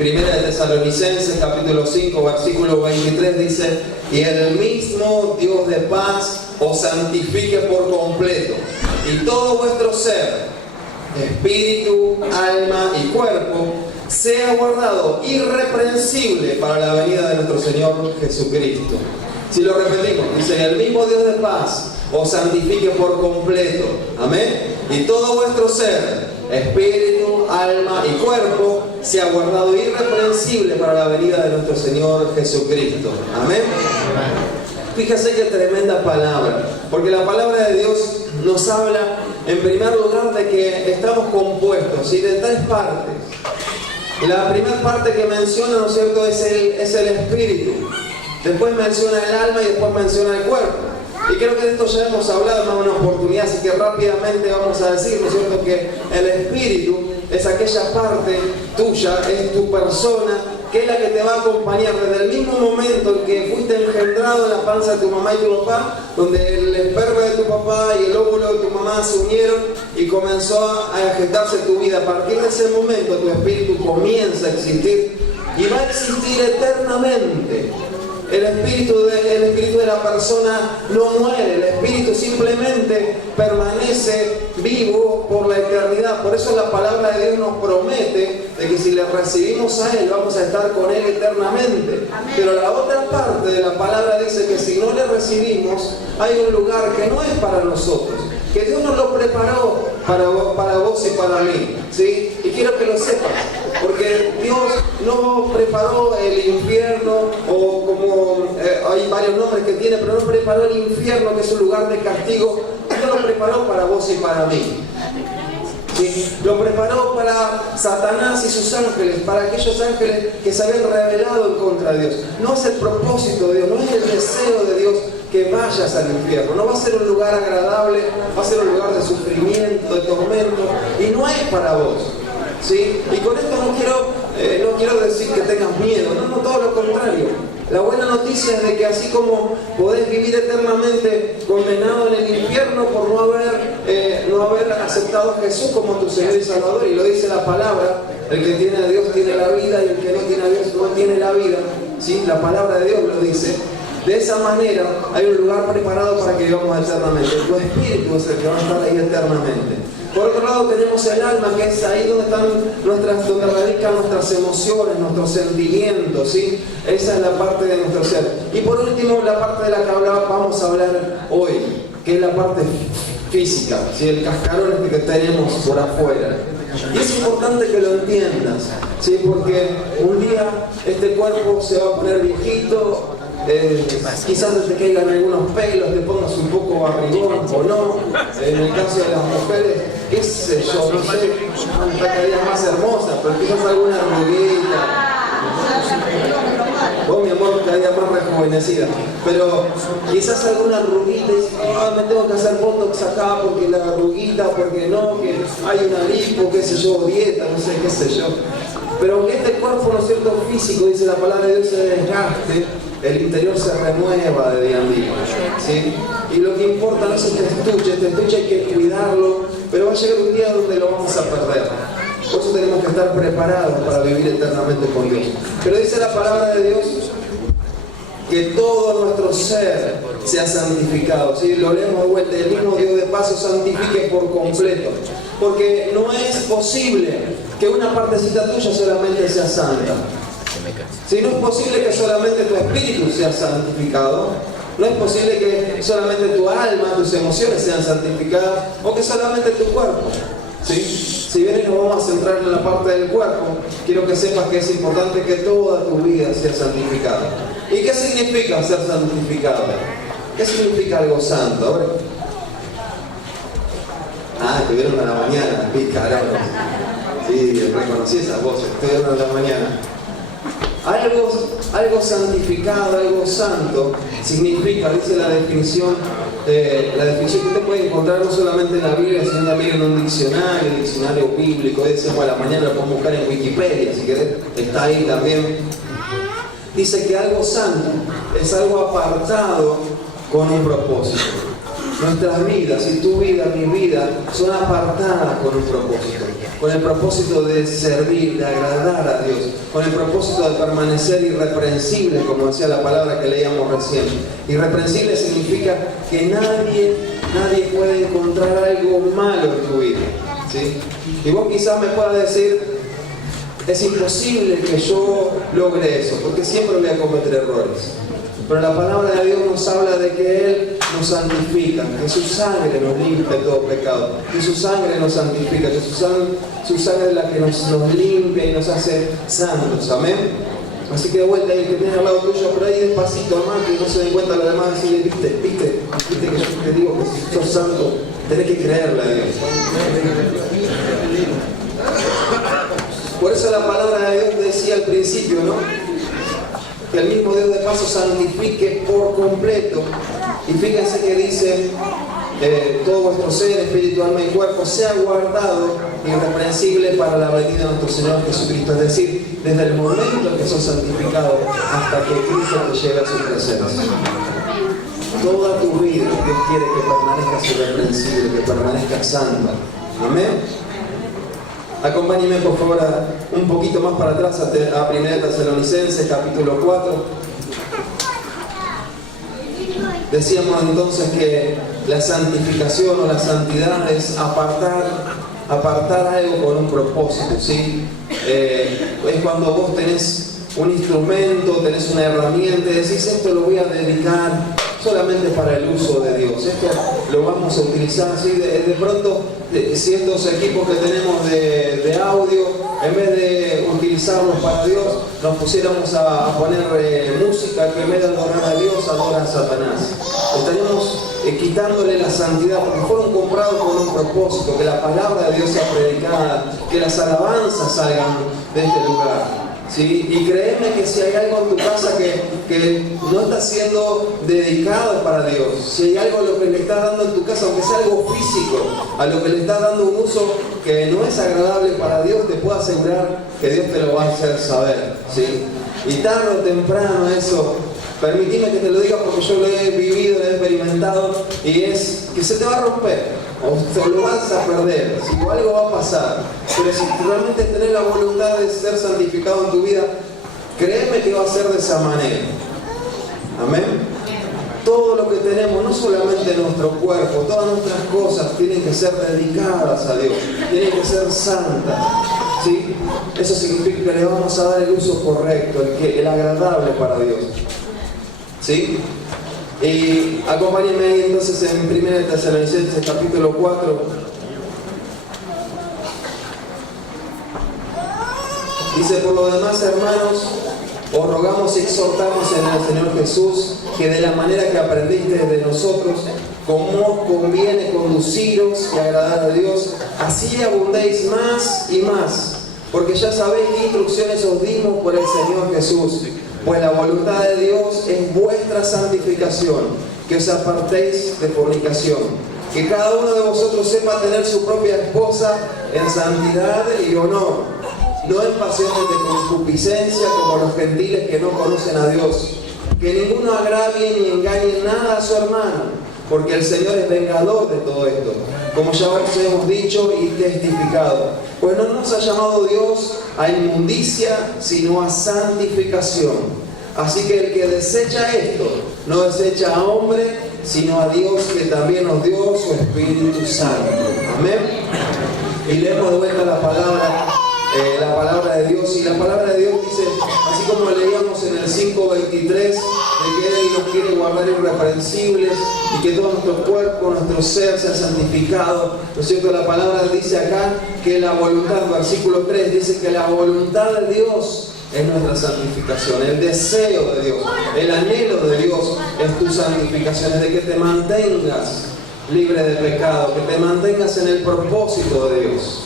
Primera de Tesalonicenses, capítulo 5, versículo 23, dice: y el mismo Dios de paz os santifique por completo, y todo vuestro ser, espíritu, alma y cuerpo, sea guardado irreprensible para la venida de nuestro Señor Jesucristo. Si lo repetimos, dice: el mismo Dios de paz os santifique por completo. Amén. Y todo vuestro ser, espíritu, alma y cuerpo, sea guardado irreprensible para la venida de nuestro Señor Jesucristo. Amén. Fíjese qué tremenda palabra, porque la palabra de Dios nos habla en primer lugar de que estamos compuestos, ¿sí?, de tres partes. La primera parte que menciona, ¿no es cierto?, es el espíritu. Después menciona el alma y después menciona el cuerpo. Y creo que de esto ya hemos hablado en una oportunidad, así que rápidamente vamos a decir, ¿no es cierto?, que el espíritu es aquella parte tuya, es tu persona, que es la que te va a acompañar desde el mismo momento en que fuiste engendrado en la panza de tu mamá y tu papá, donde el esperma de tu papá y el óvulo de tu mamá se unieron y comenzó a gestarse tu vida. A partir de ese momento tu espíritu comienza a existir y va a existir eternamente. El espíritu de la persona no muere, el espíritu simplemente permanece vivo por la eternidad. Por eso la palabra de Dios nos promete de que si le recibimos a Él, vamos a estar con Él eternamente. Pero la otra parte de la palabra dice que si no le recibimos, hay un lugar que no es para nosotros, que Dios nos lo preparó para vos y para mí, ¿sí? Y quiero que lo sepas, porque Dios no preparó el infierno, o como hay varios nombres que tiene, pero no preparó el infierno, que es un lugar de castigo. Dios lo preparó para vos y para mí. ¿Sí? Lo preparó para Satanás y sus ángeles, para aquellos ángeles que se habían rebelado en contra de Dios. No es el propósito de Dios, no es el deseo de Dios que vayas al infierno. No va a ser un lugar agradable, va a ser un lugar de sufrimiento, de tormento, y no es para vos. ¿Sí? Y con esto no quiero decir que tengas miedo, no, todo lo contrario. La buena noticia es de que así como podés vivir eternamente condenado en el infierno por no haber aceptado a Jesús como tu Señor y Salvador, y lo dice la palabra: el que tiene a Dios tiene la vida, y el que no tiene a Dios no tiene la vida. ¿Sí? La palabra de Dios lo dice. De esa manera hay un lugar preparado para que vivamos eternamente. Tu espíritu es el que va a estar ahí eternamente. Por otro lado tenemos el alma, que es ahí donde donde radican nuestras emociones, nuestros sentimientos, ¿sí? Esa es la parte de nuestro ser. Y por último, la parte de la que vamos a hablar hoy, que es la parte física, ¿sí? El cascarón que tenemos por afuera. Y es importante que lo entiendas, ¿sí? Porque un día este cuerpo se va a poner viejito. Quizás te caigan algunos pelos, te pongas un poco barrigón o no. En el caso de las mujeres, qué sé yo, no sé, cada día más hermosa, pero quizás alguna arruguita. Vos, mi amor, cada día más rejuvenecida. Pero quizás alguna arruguita, y me tengo que hacer botox acá porque la arruguita, porque no, que hay una lipo, qué sé yo, dieta, no sé, qué sé yo. Pero aunque este cuerpo, ¿no es cierto?, físico, dice la palabra de Dios, se desgaste, el interior se renueva de día en día, ¿sí? Y lo que importa no es este estuche hay que cuidarlo, pero va a llegar un día donde lo vamos a perder. Por eso tenemos que estar preparados para vivir eternamente con Dios. Pero dice la palabra de Dios que todo nuestro ser sea santificado, ¿sí? Lo leemos de vuelta: el mismo Dios de paz os santifique por completo. Porque no es posible que una partecita tuya solamente sea santa. Si no es posible que solamente tu espíritu sea santificado, no es posible que solamente tu alma, tus emociones sean santificadas, o que solamente tu cuerpo. ¿Sí? Si bien nos vamos a centrar en la parte del cuerpo, quiero que sepas que es importante que toda tu vida sea santificada. ¿Y qué significa ser santificado? ¿Qué significa algo santo? A ver. Estuvieron a la mañana, picarón. Sí, reconocí esas voces, estuvieron a la mañana. Algo santificado, algo santo, significa, dice la definición que usted puede encontrar no solamente en la Biblia, sino también en un diccionario bíblico. Ese a la mañana lo podemos buscar en Wikipedia, si querés, está ahí también. Dice que algo santo es algo apartado con un propósito. Nuestras vidas, y tu vida, mi vida, son apartadas con un propósito. con el propósito de servir, de agradar a Dios, con el propósito de permanecer irreprensible, como decía la palabra que leíamos recién. Irreprensible significa que nadie puede encontrar algo malo en tu vida, ¿sí? Y vos quizás me puedas decir, es imposible que yo logre eso, porque siempre voy a cometer errores. Pero la palabra de Dios nos habla de que Él nos santifica, que su sangre nos limpia de todo pecado, que su sangre nos santifica, que su sangre es la que nos limpia y nos hace santos. Amén. Así que de vuelta, el que tiene al lado tuyo, pero ahí despacito, hermano, que no se den cuenta los demás, decirle, viste que yo te digo que si sos santo, tenés que creerle a Dios. Por eso la palabra de Dios decía al principio, ¿no? Que el mismo Dios de paso santifique por completo. Y fíjense que dice, todo vuestro ser, espíritu, alma y cuerpo sea guardado irreprensible para la venida de nuestro Señor Jesucristo. Es decir, desde el momento que sos santificado hasta que Cristo te lleve a su presencia. Toda tu vida Dios quiere que permanezcas irreprensible, que permanezcas santa. Amén. Acompáñenme por favor un poquito más para atrás a 1 Tesalonicenses capítulo 4. Decíamos entonces que la santificación o la santidad es apartar algo con un propósito, ¿sí? Es cuando vos tenés un instrumento, tenés una herramienta y decís, esto lo voy a dedicar solamente para el uso de Dios, esto lo vamos a utilizar, ¿sí? De pronto, si estos equipos que tenemos de audio, en vez de utilizarlos para Dios, nos pusiéramos a poner música que en vez de adorar a Dios, adora a Satanás. Estaríamos quitándole la santidad, porque fueron comprados con un propósito, que la palabra de Dios sea predicada, que las alabanzas salgan de este lugar. ¿Sí? Y créeme que si hay algo en tu casa que no está siendo dedicado para Dios, si hay algo a lo que le estás dando en tu casa, aunque sea algo físico, a lo que le estás dando un uso que no es agradable para Dios, te puedo asegurar que Dios te lo va a hacer saber, ¿sí? Y tarde o temprano eso, permitime que te lo diga porque yo lo he vivido, lo he experimentado, y es que se te va a romper. O te lo vas a perder, si algo va a pasar, pero si realmente tenés la voluntad de ser santificado en tu vida, créeme que va a ser de esa manera. Amén. Todo lo que tenemos, no solamente nuestro cuerpo, todas nuestras cosas tienen que ser dedicadas a Dios, tienen que ser santas, ¿sí? Eso significa que le vamos a dar el uso correcto, el agradable para Dios, ¿sí? Y acompáñenme ahí entonces en 1 Tesalonicenses capítulo 4. Dice, por lo demás, hermanos, os rogamos y exhortamos en el Señor Jesús, que de la manera que aprendisteis de nosotros, como os conviene conduciros y agradar a Dios, así abundéis más y más, porque ya sabéis qué instrucciones os dimos por el Señor Jesús. Pues la voluntad de Dios es vuestra santificación, que os apartéis de fornicación, que cada uno de vosotros sepa tener su propia esposa en santidad y honor, no en pasiones de concupiscencia como los gentiles que no conocen a Dios, que ninguno agravie ni engañe nada a su hermano, porque el Señor es vengador de todo esto, como ya os hemos dicho y testificado. Pues no nos ha llamado Dios a inmundicia, sino a santificación. Así que el que desecha esto, no desecha a hombre, sino a Dios, que también nos dio su Espíritu Santo. Amén. Y leemos de vuelta la palabra de Dios. Y la palabra de Dios dice, así como leíamos en el 5:23, de que Él nos quiere guardar irreprensibles y que todo nuestro cuerpo, nuestro ser sea santificado. ¿No es cierto? La palabra dice acá que la voluntad, versículo 3, dice que la voluntad de Dios es nuestra santificación, el deseo de Dios, el anhelo de Dios es tu santificación, es de que te mantengas libre de pecado, que te mantengas en el propósito de Dios.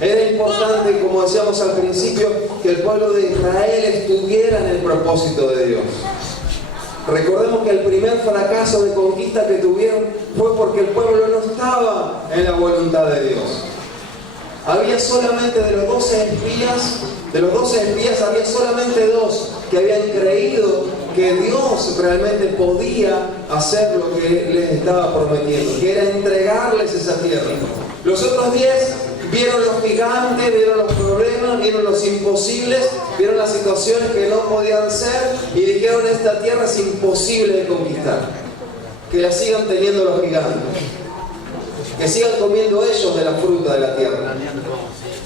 Era importante, como decíamos al principio, que el pueblo de Israel estuviera en el propósito de Dios. Recordemos que el primer fracaso de conquista que tuvieron fue porque el pueblo no estaba en la voluntad de Dios. Había solamente de los 12 espías había solamente 2 que habían creído que Dios realmente podía hacer lo que les estaba prometiendo, que era entregarles esa tierra. Los otros 10 Vieron los gigantes, vieron los problemas, vieron los imposibles, vieron las situaciones que no podían ser y dijeron: esta tierra es imposible de conquistar. Que la sigan teniendo los gigantes. Que sigan comiendo ellos de la fruta de la tierra.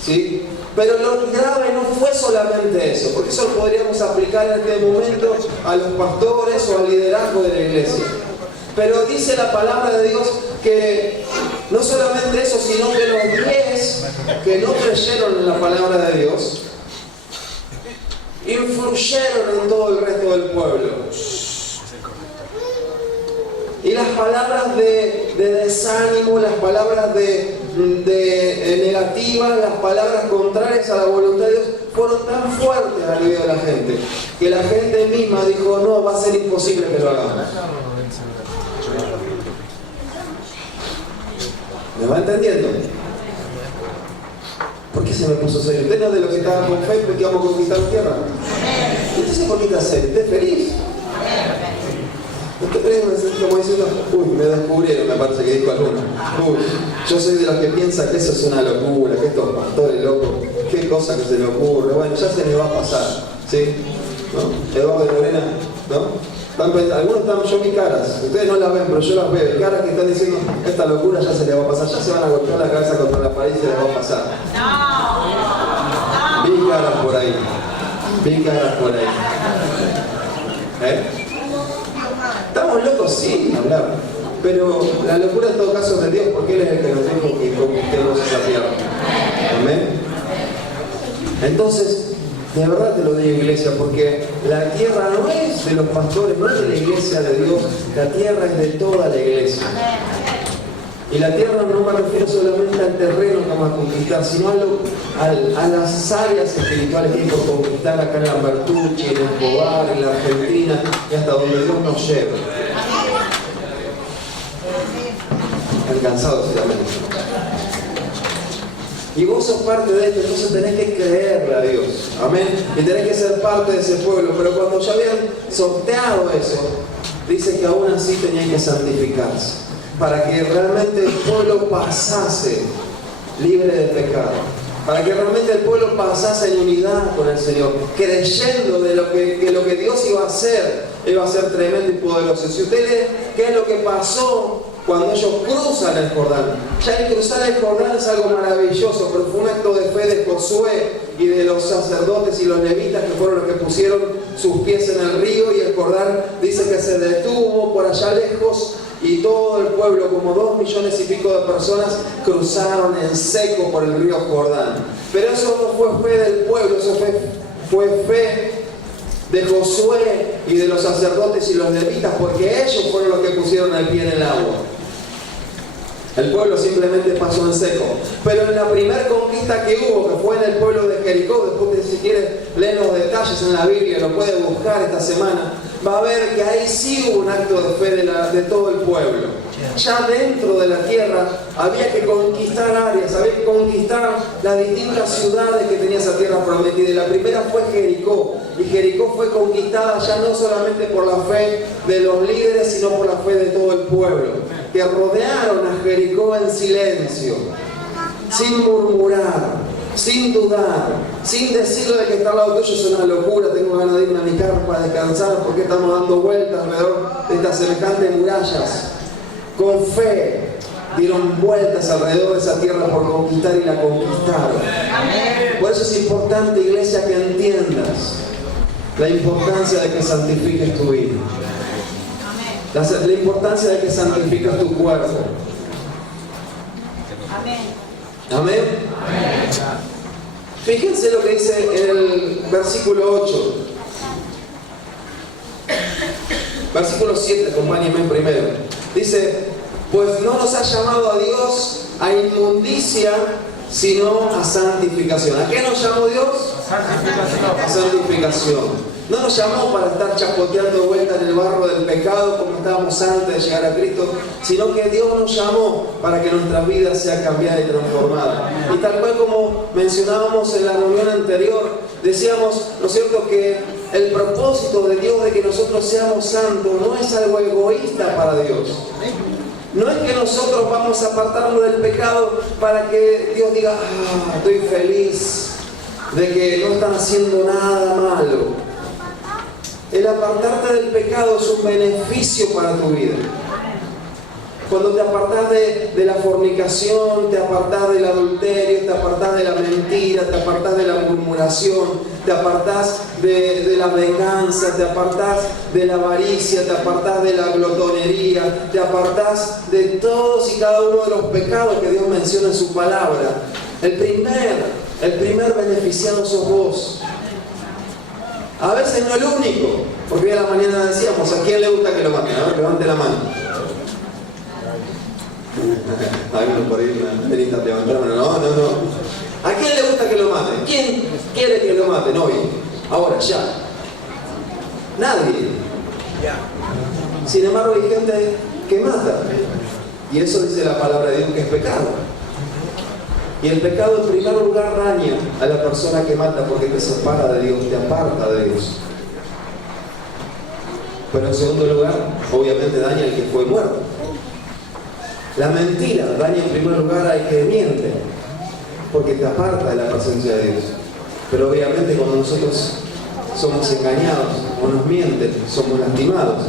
¿Sí? Pero lo grave no fue solamente eso, porque eso lo podríamos aplicar en este momento a los pastores o al liderazgo de la iglesia. Pero dice la palabra de Dios que no solamente eso, sino que los 10 que no creyeron en la palabra de Dios influyeron en todo el resto del pueblo. Y las palabras de desánimo, las palabras de negativas, las palabras contrarias a la voluntad de Dios fueron tan fuertes al oído de la gente que la gente misma dijo: no, va a ser imposible que lo hagamos. ¿Me va entendiendo? ¿Por qué se me puso serio? ¿Usted no es de los que estaban con fe que íbamos a conquistar la tierra? Entonces, ¿por qué está serio? ¿Usted es feliz? Como diciendo: uy, me descubrieron, me parece que dijo alguno. Uy, yo soy de los que piensan que eso es una locura, que estos pastores locos, qué cosa que se le ocurre. Bueno, ya se les va a pasar, ¿sí? ¿No? Eduardo de Lorena, ¿no? Algunos están, yo vi caras, ustedes no las ven, pero yo las veo, caras que están diciendo: esta locura ya se les va a pasar, ya se van a golpear la cabeza contra la pared y se les va a pasar. Vi caras por ahí, vi caras por ahí. ¿Estamos locos? Sí, hablar. Pero la locura en todo caso es de Dios, porque Él es el que nos dijo que conquistemos esa tierra. Amén. Entonces, de verdad te lo digo, iglesia, porque la tierra no es de los pastores, no es de la iglesia de Dios, la tierra es de toda la iglesia. Y la tierra no me refiero solamente al terreno que vamos a conquistar, sino a las áreas espirituales que hay por conquistar acá en Lambertucci, en Escobar, en la Argentina y hasta donde Dios nos lleve. Alcanzados también. Y vos sos parte de esto, entonces tenés que creerle a Dios. Amén. Y tenés que ser parte de ese pueblo. Pero cuando ya habían sorteado eso, dice que aún así tenían que santificarse, para que realmente el pueblo pasase libre de pecado, para que realmente el pueblo pasase en unidad con el Señor, creyendo de que lo que Dios iba a ser tremendo y poderoso. Si usted lee qué es lo que pasó cuando ellos cruzan el Jordán, ya el cruzar el Jordán es algo maravilloso, pero fue un acto de fe de Josué y de los sacerdotes y los levitas, que fueron los que pusieron sus pies en el río, y el Jordán dice que se detuvo por allá lejos. Y todo el pueblo, como 2 millones y pico de personas, cruzaron en seco por el río Jordán. Pero eso no fue fe del pueblo, eso fue fe de Josué y de los sacerdotes y los levitas, porque ellos fueron los que pusieron el pie en el agua. El pueblo simplemente pasó en seco. Pero en la primera conquista que hubo, que fue en el pueblo de Jericó, después si quiere leer los detalles en la Biblia, lo puede buscar esta semana, va a ver que ahí sí hubo un acto de fe de todo el pueblo. Ya dentro de la tierra había que conquistar áreas, había que conquistar las distintas ciudades que tenía esa tierra prometida. Y la primera fue Jericó. Y Jericó fue conquistada ya no solamente por la fe de los líderes, sino por la fe de todo el pueblo, que rodearon a Jericó en silencio, sin murmurar, sin dudar, sin decirle de que está al lado tuyo es una locura, tengo ganas de irme a mi carpa a descansar, porque estamos dando vueltas alrededor de estas semejantes murallas. Con fe dieron vueltas alrededor de esa tierra por conquistar y la conquistaron. Por eso es importante, iglesia, que entiendas la importancia de que santifiques tu vida, la importancia de que santifiques tu cuerpo. Amén. Fíjense lo que dice en el versículo 8. Versículo 7, acompáñenme primero. Dice: pues no nos ha llamado a Dios a inmundicia, sino a santificación. ¿A qué nos llamó Dios? A santificación. No nos llamó para estar chapoteando vuelta en el barro del pecado como estábamos antes de llegar a Cristo, sino que Dios nos llamó para que nuestra vida sea cambiada y transformada. Y tal cual como mencionábamos en la reunión anterior, decíamos, ¿no es cierto?, que el propósito de Dios de que nosotros seamos santos no es algo egoísta para Dios. No es que nosotros vamos a apartarnos del pecado para que Dios diga, estoy feliz de que no están haciendo nada malo. El apartarte del pecado es un beneficio para tu vida. Cuando te apartás de la fornicación, te apartás del adulterio, te apartás de la mentira, te apartás de la murmuración, te apartás de la venganza, te apartás de la avaricia, te apartás de la glotonería, te apartás de todos y cada uno de los pecados que Dios menciona en su palabra. El primer beneficiado sos vos. A veces no el único, porque hoy a la mañana decíamos, ¿a quién le gusta que lo maten? A ver, levante la mano. Algunos por ahí levantaron. No. ¿A quién le gusta que lo maten? ¿Quién quiere que lo maten hoy? Ahora, ya. Nadie. Sin embargo, hay gente que mata. Y eso dice la palabra de Dios que es pecado. Y el pecado en primer lugar daña a la persona que mata porque te separa de Dios, te aparta de Dios. Pero en segundo lugar, obviamente daña al que fue muerto. La mentira daña en primer lugar al que miente, porque te aparta de la presencia de Dios. Pero obviamente cuando nosotros somos engañados o nos mienten, somos lastimados.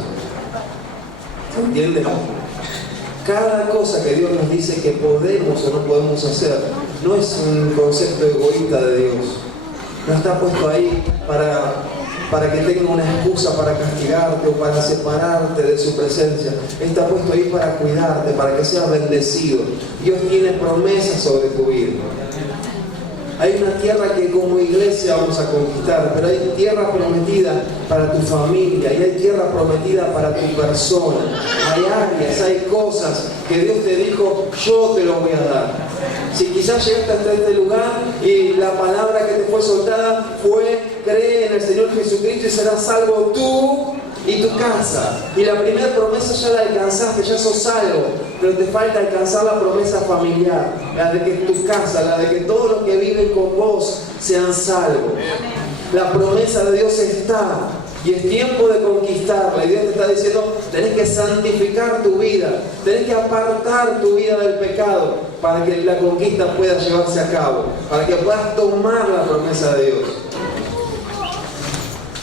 ¿Se entiende? Cada cosa que Dios nos dice que podemos o no podemos hacer, no es un concepto egoísta de Dios. No está puesto ahí para que tenga una excusa para castigarte o para separarte de su presencia. Está puesto ahí para cuidarte, para que seas bendecido. Dios tiene promesas sobre tu vida. Hay una tierra que como iglesia vamos a conquistar, pero hay tierra prometida para tu familia, y hay tierra prometida para tu persona. Hay áreas, hay cosas que Dios te dijo, yo te lo voy a dar. Si quizás llegaste hasta este lugar y la palabra que te fue soltada fue, cree en el Señor Jesucristo y serás salvo tú y tu casa. Y la primera promesa ya la alcanzaste, ya sos salvo, pero te falta alcanzar la promesa familiar, la de que tu casa, la de que todos los que viven con vos sean salvos. La promesa de Dios está y es tiempo de conquistarla. Y Dios te está diciendo, tenés que santificar tu vida, tenés que apartar tu vida del pecado para que la conquista pueda llevarse a cabo, para que puedas tomar la promesa de Dios.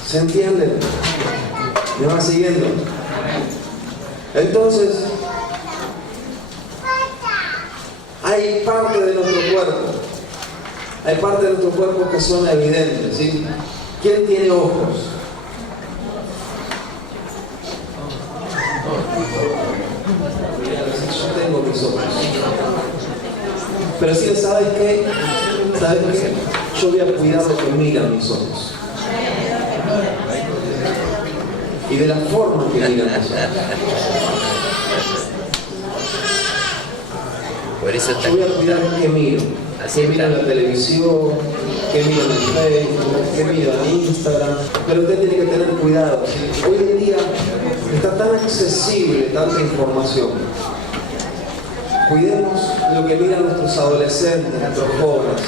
¿Se entienden? ¿Me va siguiendo? Entonces, hay parte de nuestro cuerpo, hay parte de nuestro cuerpo que son evidentes, ¿sí? ¿Quién tiene ojos? Yo tengo mis ojos. Pero si ¿sabes qué? ¿Sabes qué? Yo voy a cuidar lo que miran mis ojos. Y de la forma que miran mis ojos. Por eso yo voy a cuidar qué miro. Qué miro en la televisión, qué miro en Facebook, qué miro en Instagram. Pero usted tiene que tener cuidado. Hoy en día está tan accesible tanta información. Cuidemos lo que miran nuestros adolescentes, nuestros jóvenes.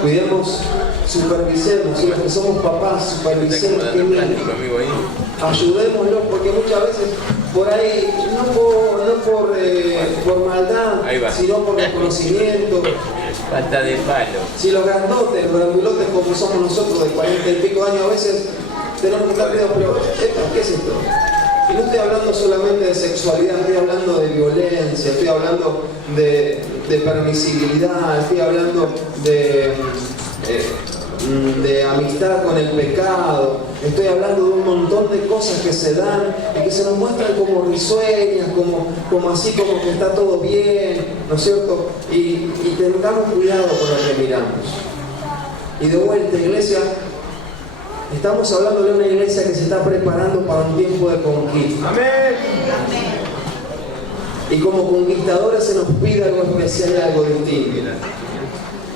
Cuidemos, supervisemos, y los que somos papás, supervisemos qué miran. Ayudémoslos, porque muchas veces por ahí, no por maldad, sino por desconocimiento. Falta de palo. Si los grandotes, los grandulotes como somos nosotros de 40 y pico años, a veces tenemos que estar cuidados, pero ¿qué es esto? Y no estoy hablando solamente de sexualidad, estoy hablando de violencia, estoy hablando de permisibilidad, estoy hablando de amistad con el pecado, estoy hablando de un montón de cosas que se dan y que se nos muestran como risueñas, como así, como que está todo bien, ¿no es cierto? Y tengamos cuidado con lo que miramos. Y de vuelta, iglesia, estamos hablando de una iglesia que se está preparando para un tiempo de conquista. Amén. Y como conquistadores se nos pide algo especial y algo distinto.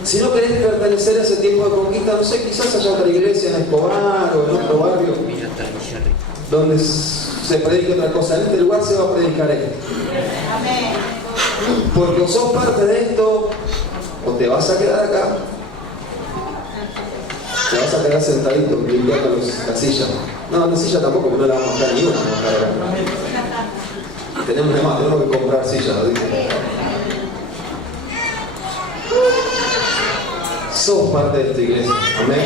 Si no querés pertenecer a ese tiempo de conquista, no sé, quizás haya otra iglesia en Escobar o en otro barrio donde se predique otra cosa. En este lugar se va a predicar esto. Porque o sos parte de esto, o te vas a quedar acá, te vas a quedar sentadito, limpiando la silla. No, la silla tampoco, porque no la vamos a dejar ni una. Tenemos de más, tenemos que comprar sillas, ¿no? Sos parte de esta iglesia, amén.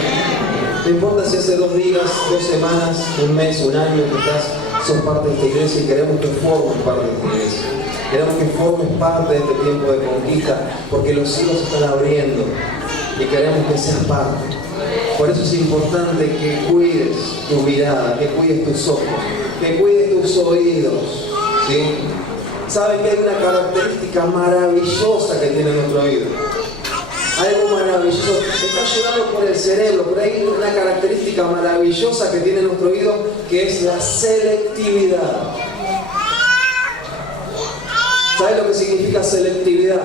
No importa si hace 2 días, 2 semanas, 1 mes, 1 año que estás, sos parte de esta iglesia y queremos que formes parte de esta iglesia. Queremos que formes parte de este tiempo de conquista, porque los cielos se están abriendo y queremos que seas parte. Por eso es importante que cuides tu mirada, que cuides tus ojos, que cuides tus oídos, ¿sí? ¿Saben que hay una característica maravillosa que tiene nuestro oído? Algo maravilloso, está llegando por el cerebro, pero hay una característica maravillosa que tiene nuestro oído, que es la selectividad. ¿Sabes lo que significa selectividad?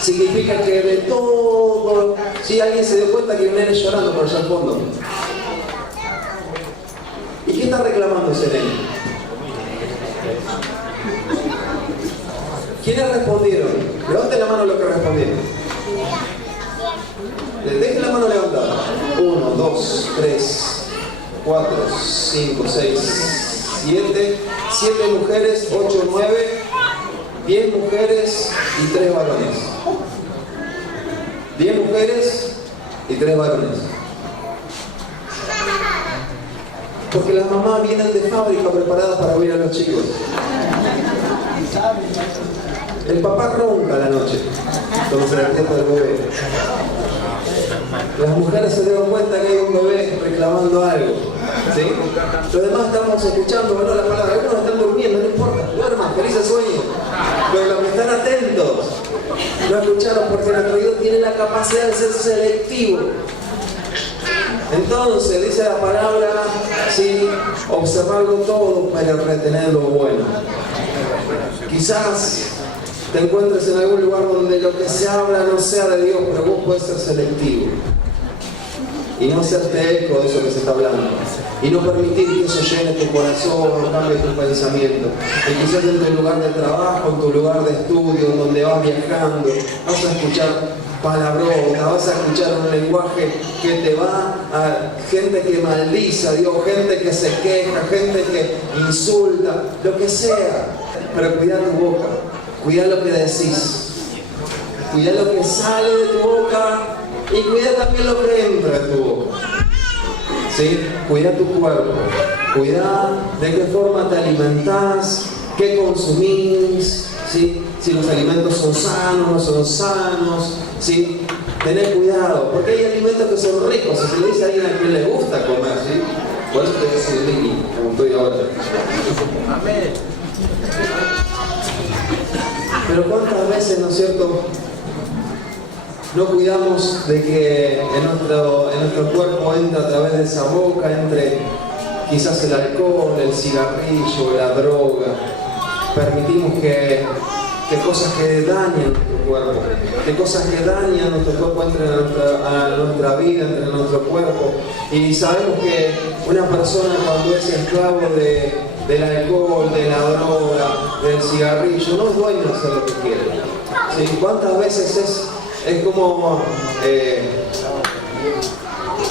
Significa que de todo, si alguien se dio cuenta que hay un nene llorando por allá al fondo, ¿y qué está reclamando ese nene? ¿Quiénes respondieron? Levanten la mano los que respondieron. Dejen la mano levantada. 1, 2, 3, 4, 5, 6, 7. 7 mujeres, 8, 9, 10 mujeres y 3 varones. 10 mujeres y 3 varones. Porque las mamás vienen de fábrica preparadas para oír a los chicos. El papá ronca a la noche cuando se despierta del bebé. Las mujeres se dan cuenta que hay un bebé reclamando algo, ¿sí? Los demás estamos escuchando, bueno, la palabra. Algunos están durmiendo, no importa, duerman, felices sueños. Pero los que están atentos no escucharon, porque nuestro oído tiene la capacidad de ser selectivo. Entonces, dice la palabra, sí, observarlo todo para retener lo bueno. Quizás te encuentres en algún lugar donde lo que se habla no sea de Dios, pero vos puedes ser selectivo y no hacerte eco de eso que se está hablando y no permitir que eso llene tu corazón o cambie tu pensamiento. Y quizás en tu lugar de trabajo, en tu lugar de estudio, donde vas viajando, vas a escuchar palabrotas, vas a escuchar un lenguaje que te va a gente que maldice a Dios, gente que se queja, gente que insulta, lo que sea. Pero cuida tu boca, cuida lo que decís, cuida lo que sale de tu boca y cuida también lo que entra de tu boca. ¿Sí? Cuida tu cuerpo, cuida de qué forma te alimentás, qué consumís, ¿sí? Si los alimentos son sanos, no son sanos, ¿sí? Tened cuidado, porque hay alimentos que son ricos. Si se le dice a alguien a quien le gusta comer, ¿sí? Por eso te voy a decir Ricky, como estoy ahora. Amén. Pero cuántas veces, ¿no es cierto?, no cuidamos de que en nuestro cuerpo entre a través de esa boca, entre quizás el alcohol, el cigarrillo, la droga. Permitimos que cosas que dañan nuestro cuerpo, que cosas que dañan nuestro cuerpo entren a nuestra vida, entren en nuestro cuerpo. Y sabemos que una persona cuando es esclavo del alcohol, de la droga, del cigarrillo, no es dueño de hacer lo que quiere. ¿Sí? ¿Cuántas veces es como...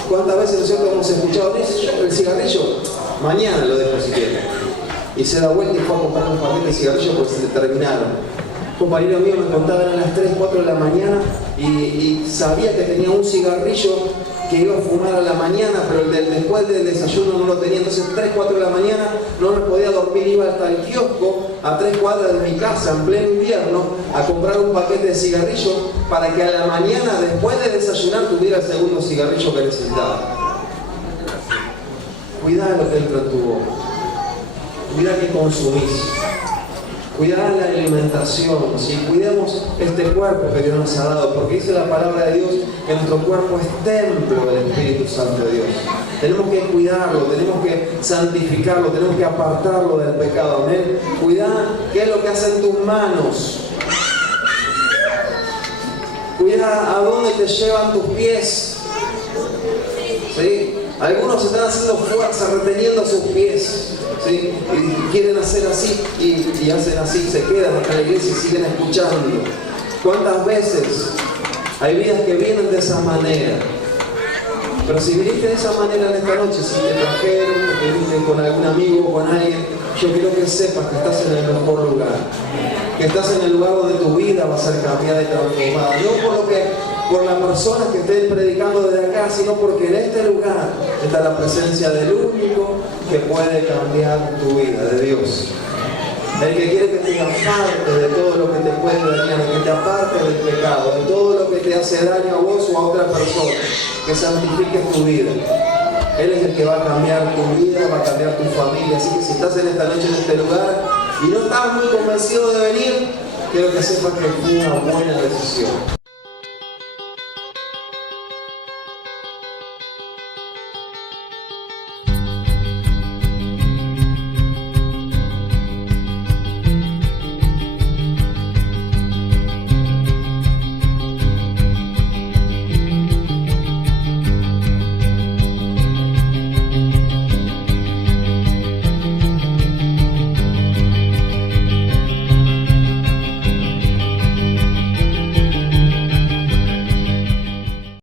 ¿cuántas veces nosotros hemos escuchado el cigarrillo? Mañana lo dejo si quiere. Y se da vuelta y fue a comprar un paquete de cigarrillos porque se le terminaron. Un compañero mío me contaba, eran las 3, 4 de la mañana y sabía que tenía un cigarrillo que iba a fumar a la mañana, pero después del desayuno no lo tenía. Entonces 3, 4 de la mañana no me podía dormir, iba hasta el kiosco a 3 cuadras de mi casa en pleno invierno a comprar un paquete de cigarrillos para que a la mañana, después de desayunar, tuviera el segundo cigarrillo que necesitaba. Cuidá lo que entra en tu boca, cuidá que consumís, cuidar la alimentación, ¿sí? Cuidemos este cuerpo que Dios nos ha dado, porque dice la palabra de Dios que nuestro cuerpo es templo del Espíritu Santo de Dios. Tenemos que cuidarlo, tenemos que santificarlo, tenemos que apartarlo del pecado. Amén. Cuidar qué es lo que hacen tus manos. Cuida a dónde te llevan tus pies. ¿Sí? Algunos están haciendo fuerza, reteniendo sus pies. ¿Sí? Y quieren hacer así y hacen así, se quedan hasta la iglesia y siguen escuchando. ¿Cuántas veces hay vidas que vienen de esa manera? Pero si viniste de esa manera en esta noche, si te trajeron, porque viniste con algún amigo o con alguien, yo quiero que sepas que estás en el mejor lugar. Que estás en el lugar donde tu vida va a ser cambiada y transformada. No por las personas que estén predicando desde acá, sino porque en este lugar está la presencia del único que puede cambiar tu vida, de Dios. El que quiere que te aparte de todo lo que te puede dañar, que te aparte del pecado, de todo lo que te hace daño a vos o a otra persona, que santifique tu vida. Él es el que va a cambiar tu vida, va a cambiar tu familia. Así que si estás en esta noche en este lugar y no estás muy convencido de venir, quiero que sepas que fue una buena decisión.